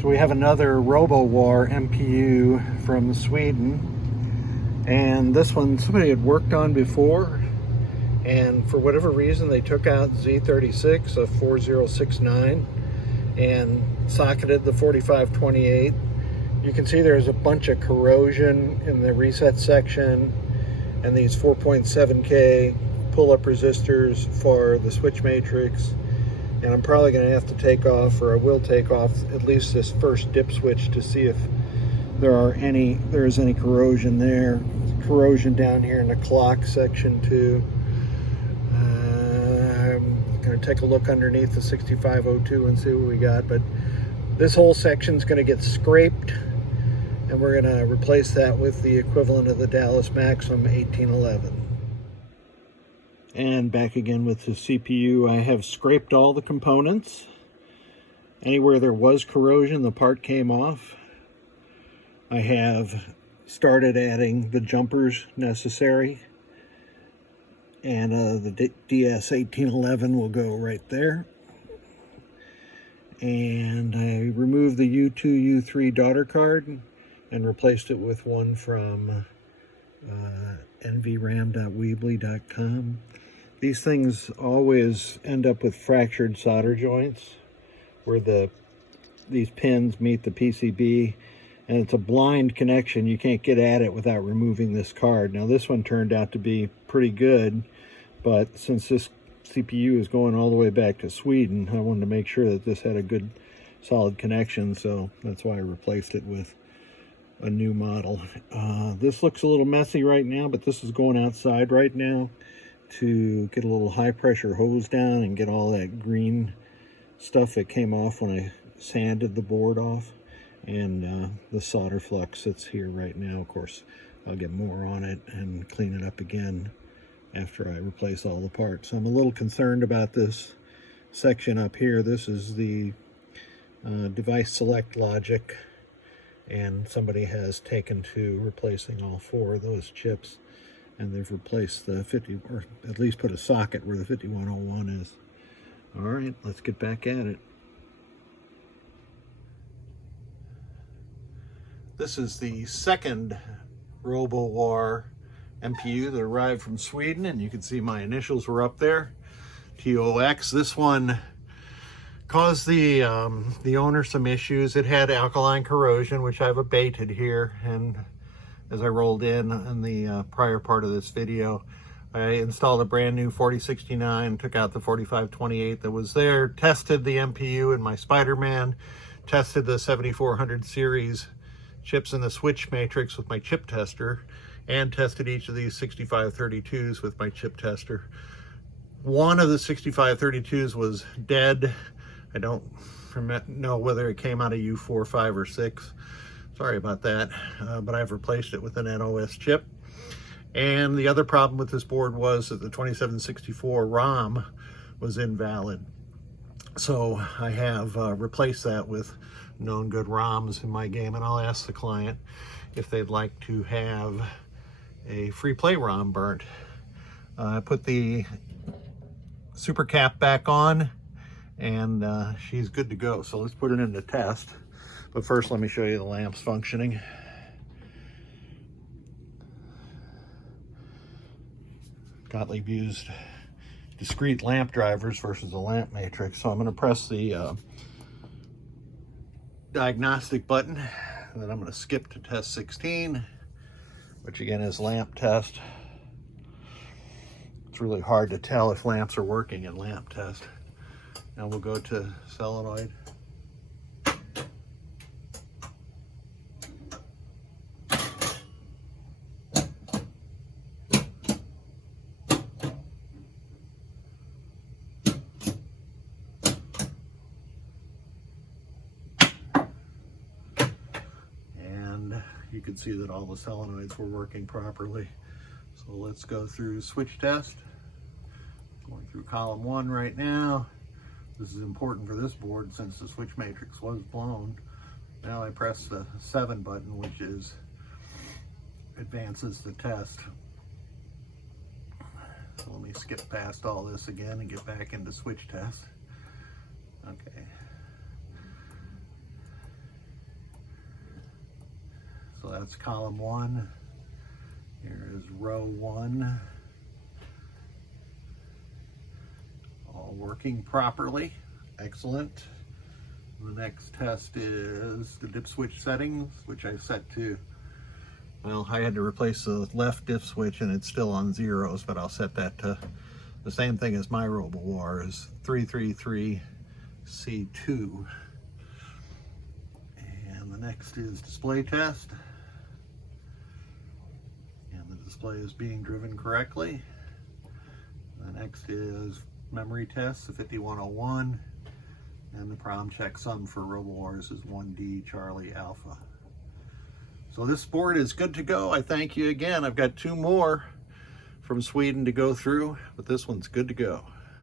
So we have another RoboWar MPU from Sweden, and this one somebody had worked on before, and for whatever reason they took out Z36 of 4069 and socketed the 4528. You can see there's a bunch of corrosion in the reset section, and these 4.7K pull-up resistors for the switch matrix. And I'm probably going to have to take off, or I will take off, at least this first dip switch to see if there is any corrosion there. Corrosion down here in the clock section too. I'm going to take a look underneath the 6502 and see what we got. But this whole section is going to get scraped, and we're going to replace that with the equivalent of the Dallas Maxim 1811. And back again with the CPU. I have scraped all the components. Anywhere there was corrosion, the part came off. I have started adding the jumpers necessary, and the DS1811 will go right there. And I removed the U2, U3 daughter card and replaced it with one from nvram.weebly.com. These things always end up with fractured solder joints where these pins meet the PCB, and it's a blind connection. You can't get at it without removing this card. Now this one turned out to be pretty good, but since this CPU is going all the way back to Sweden, I wanted to make sure that this had a good solid connection, so that's why I replaced it with a new model. This looks a little messy right now, but this is going outside right now to get a little high pressure hose down and get all that green stuff that came off when I sanded the board off. And the solder flux sits here right now. Of course, I'll get more on it and clean it up again after I replace all the parts. I'm a little concerned about this section up here. This is the device select logic, and somebody has taken to replacing all four of those chips, and they've replaced the 50, or at least put a socket where the 5101 is. All right, let's get back at it. This is the second RoboWar MPU that arrived from Sweden, and you can see my initials were up there, TOX. This one caused the owner some issues. It had alkaline corrosion, which I've abated here, and as I rolled in the prior part of this video, I installed a brand new 4069, took out the 4528 that was there, tested the MPU in my Spider-Man, tested the 7400 series chips in the switch matrix with my chip tester, and tested each of these 6532s with my chip tester. One of the 6532s was dead. I don't know whether it came out of U4, 5, or 6. Sorry about that, but I've replaced it with an NOS chip. And the other problem with this board was that the 2764 ROM was invalid. So I have replaced that with known good ROMs in my game, and I'll ask the client if they'd like to have a free play ROM burnt. I put the super cap back on, and she's good to go. So let's put it into test. But first, let me show you the lamps functioning. Gottlieb used discrete lamp drivers versus a lamp matrix. So I'm going to press the diagnostic button, and then I'm going to skip to test 16, which again is lamp test. It's really hard to tell if lamps are working in lamp test. Now we'll go to solenoid. You can see that all the solenoids were working properly. So let's go through switch test. Going through column 1 right now. This is important for this board since the switch matrix was blown. Now I press the 7 button, which advances the test. So let me skip past all this again and get back into switch test. Okay. So that's column 1. Here is row 1. All working properly. Excellent. The next test is the dip switch settings, which I set to, well, I had to replace the left dip switch and it's still on zeros, but I'll set that to the same thing as my RoboWar, is 333C2. And the next is display test. And the display is being driven correctly. The next is memory test, the 5101. And the prom checksum for RoboWars is 1D Charlie Alpha. So this board is good to go. I thank you again. I've got 2 more from Sweden to go through, but this one's good to go.